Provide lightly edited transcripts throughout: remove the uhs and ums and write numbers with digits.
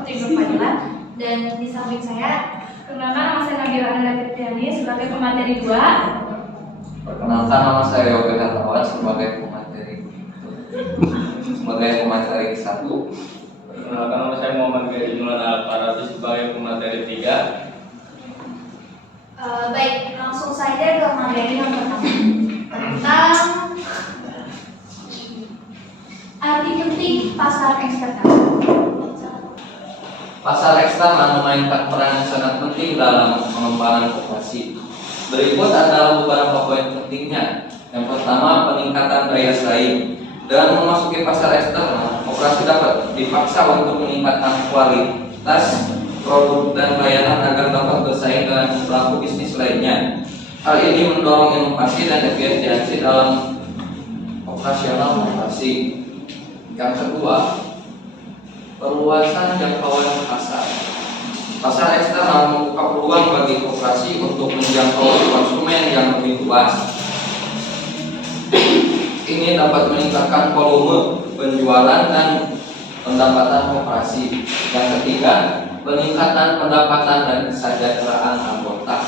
Putri Nur Fadila. Dan di samping saya, perkenalkan nama saya Nabila Ananda Fitriani sebagai pemateri 2. Perkenalkan nama saya Yoga Hartawan sebagai pemateri 1. Perkenalkan nama saya Muhammad Gari Julan Al-Farabi sebagai pemateri 3. Baik, langsung saja ke materi yang pertama tentang arti penting pasar eksternal. Pasar eksternal memainkan peran yang sangat penting dalam pengembangan koperasi. Berikut adalah beberapa poin pentingnya. Yang pertama, peningkatan daya saing. Dengan memasuki pasar eksternal, koperasi dapat dipaksa untuk meningkatkan kualitas produk dan layanan agar dapat bersaing dengan pelaku bisnis lainnya. Hal ini mendorong inovasi dan efisiensi dalam operasional koperasi. Yang kedua, perluasan jangkauan pasar. Pasar eksternal membuka peluang bagi koperasi untuk menjangkau konsumen yang lebih luas. Ini dapat meningkatkan volume penjualan dan pendapatan koperasi. Yang ketiga, peningkatan pendapatan dan kesejahteraan anggota.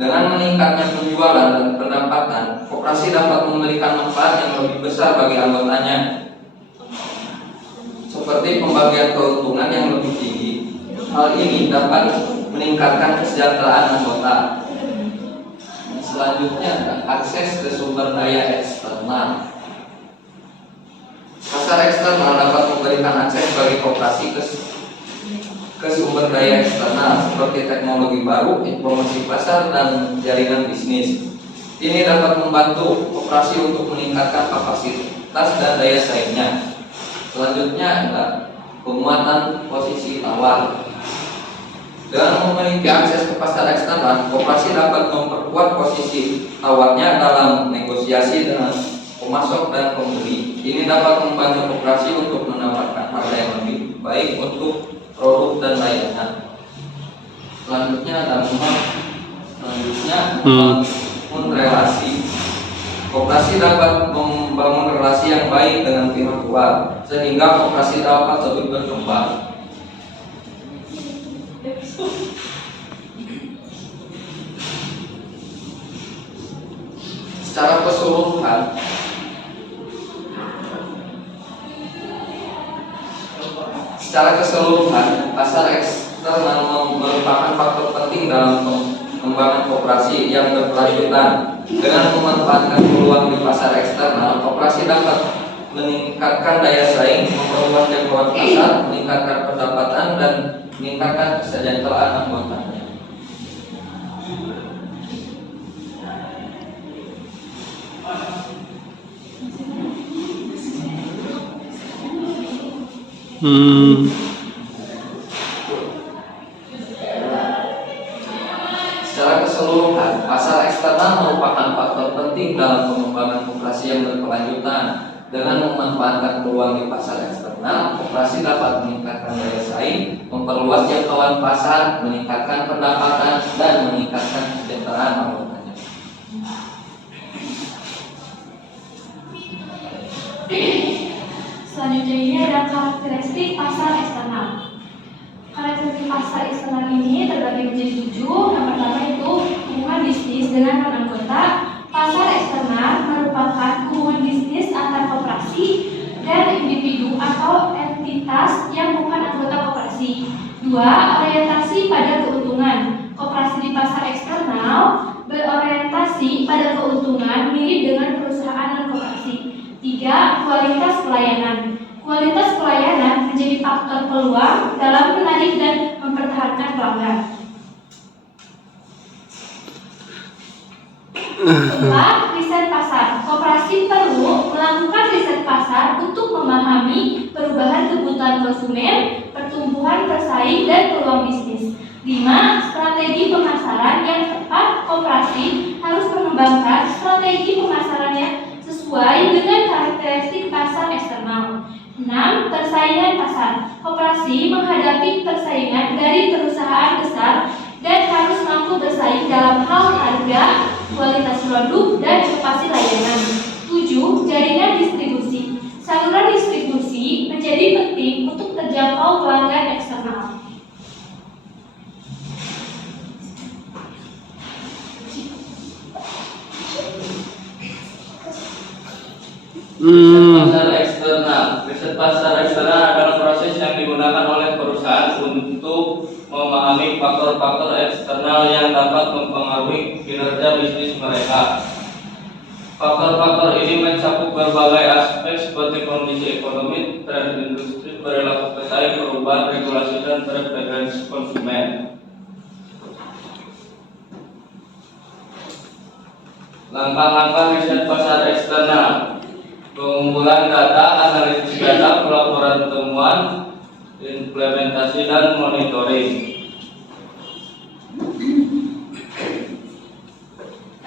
Dengan meningkatnya penjualan dan pendapatan, koperasi dapat memberikan manfaat yang lebih besar bagi anggotanya, seperti pembagian keuntungan yang lebih tinggi. Hal ini dapat meningkatkan kesejahteraan anggota. Selanjutnya adalah akses ke sumber daya eksternal. Pasar eksternal dapat memberikan akses bagi koperasi ke sumber daya eksternal seperti teknologi baru, informasi pasar, dan jaringan bisnis. Ini dapat membantu koperasi untuk meningkatkan kapasitas dan daya saingnya. Selanjutnya adalah penguatan posisi tawar. Dengan memiliki akses ke pasar eksternal, koperasi dapat memperkuat posisi tawarnya dalam negosiasi dengan pemasok dan pembeli. Ini dapat membantu koperasi untuk mendapatkan harga yang lebih baik untuk produk dan layanan. Selanjutnya adalah membangun relasi. Koperasi dapat membangun relasi yang baik dengan pihak luar, sehingga koperasi dapat lebih berkembang. Secara keseluruhan, pasar eksternal merupakan faktor penting dalam pengembangan koperasi yang berkelanjutan. Dengan memanfaatkan peluang di pasar eksternal, koperasi dapat meningkatkan daya saing, memperluas jangkauan pasar, meningkatkan pendapatan, dan meningkatkan kesejahteraan anggotanya. Secara keseluruhan, pasar eksternal merupakan faktor penting dalam pengembangan koperasi yang berkelanjutan. Dengan memanfaatkan peluang di pasar eksternal, koperasi dapat meningkatkan daya saing, memperluas jangkauan pasar, meningkatkan pendapatan, dan meningkatkan kesejahteraan anggotanya. Selanjutnya ini ada karakteristik pasar eksternal. Karakteristik pasar eksternal ini terbagi menjadi 7. Yang pertama itu hubungan bisnis dengan non-anggota. Pasar eksternal merupakan hubungan bisnis antar koperasi dan individu atau entitas yang bukan anggota koperasi. 2. Orientasi pada keuntungan. Koperasi di pasar eksternal berorientasi pada keuntungan mirip dengan perusahaan non-koperasi. 3. Kualitas pelayanan. Kualitas pelayanan menjadi faktor peluang dalam menarik dan mempertahankan pelanggan. 4. Riset pasar. Koperasi perlu melakukan riset pasar untuk memahami perubahan kebutuhan konsumen, pertumbuhan bersaing, dan peluang bisnis. 5. Strategi pemasaran yang tepat. Koperasi harus mengembangkan strategi pemasarannya sesuai dengan karakteristik pasar eksternal. 6. Persaingan pasar. Koperasi menghadapi persaingan dari perusahaan besar dan harus mampu bersaing dalam hal harga, kualitas produk, dan inovasi layanan. 7. Jaringan distribusi. Saluran distribusi menjadi penting untuk terjangkau pelanggan eksternal. Pasar eksternal. Riset pasar eksternal adalah proses yang digunakan oleh perusahaan untuk memahami faktor-faktor eksternal yang dapat mempengaruhi kinerja bisnis mereka. Faktor-faktor ini mencakup berbagai aspek seperti kondisi ekonomi, tren industri, perilaku pesaing, perubahan regulasi, dan preferensi konsumen. Langkah-langkah riset pasar eksternal: pengumpulan data, analisis data, pelaporan temuan, implementasi, dan monitoring.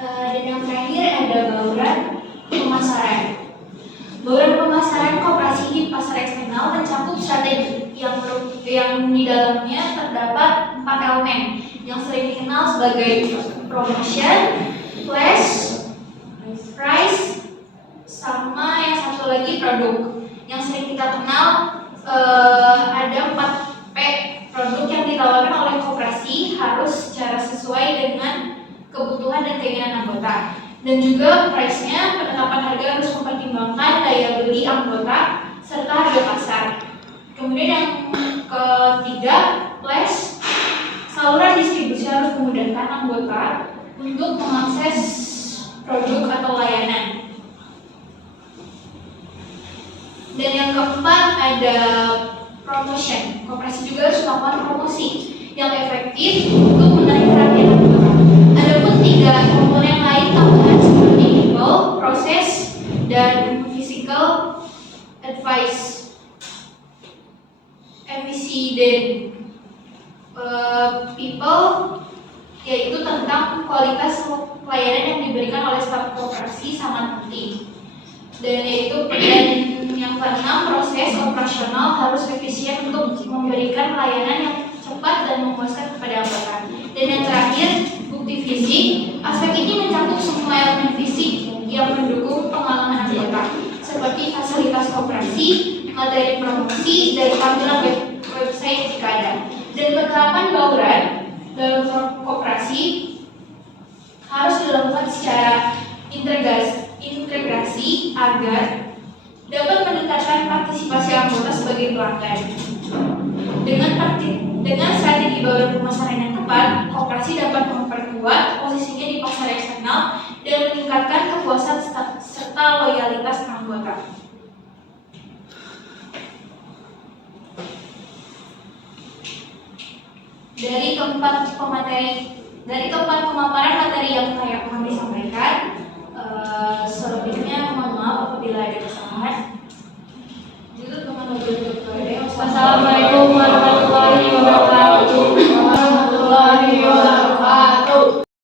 Dan yang terakhir ada bauran pemasaran. Bauran pemasaran koperasi di pasar eksternal mencakup strategi yang di dalamnya terdapat 4 elemen yang sering dikenal sebagai promotion, flash, price, sama yang satu lagi produk. Yang sering kita kenal ada 4P. Produk yang ditawarkan oleh koperasi harus secara sesuai dengan kebutuhan dan keinginan anggota. Dan juga price-nya, penetapan harga harus mempertimbangkan daya beli anggota serta harga pasar. Kemudian yang ketiga, flash, saluran distribusi harus memudahkan anggota untuk mengakses produk atau layanan. Dan yang keempat ada promotion. Koperasi juga harus melakukan promosi yang efektif untuk menarik perhatian anggota. Adapun 3 komponen lain tambahan seperti people, proses, dan physical advice, efisi dan people, yaitu tentang kualitas pelayanan yang diberikan oleh staf koperasi sangat penting. Dan yang keenam, proses operasional harus efisien untuk memberikan pelayanan yang cepat dan memuaskan kepada anggota. Dan yang terakhir, bukti fisik. Aspek ini mencakup semua elemen fisik yang mendukung pengalaman anggota, seperti fasilitas koperasi, materi promosi, dan tampilan website jika ada. Dan penerapan bauran dalam koperasi harus dilakukan secara integrasi agar dapat meningkatkan partisipasi anggota sebagai pelanggan. Dengan strategi bauran pemasaran yang tepat, koperasi dapat memperkuat posisinya di pasar eksternal dan meningkatkan kepuasan serta loyalitas anggota. Dari keempat pemaparan materi yang saya kami sampaikan, selebihnya mohon maaf apabila ada kesalahan. Wassalamualaikum warahmatullahi wabarakatuh.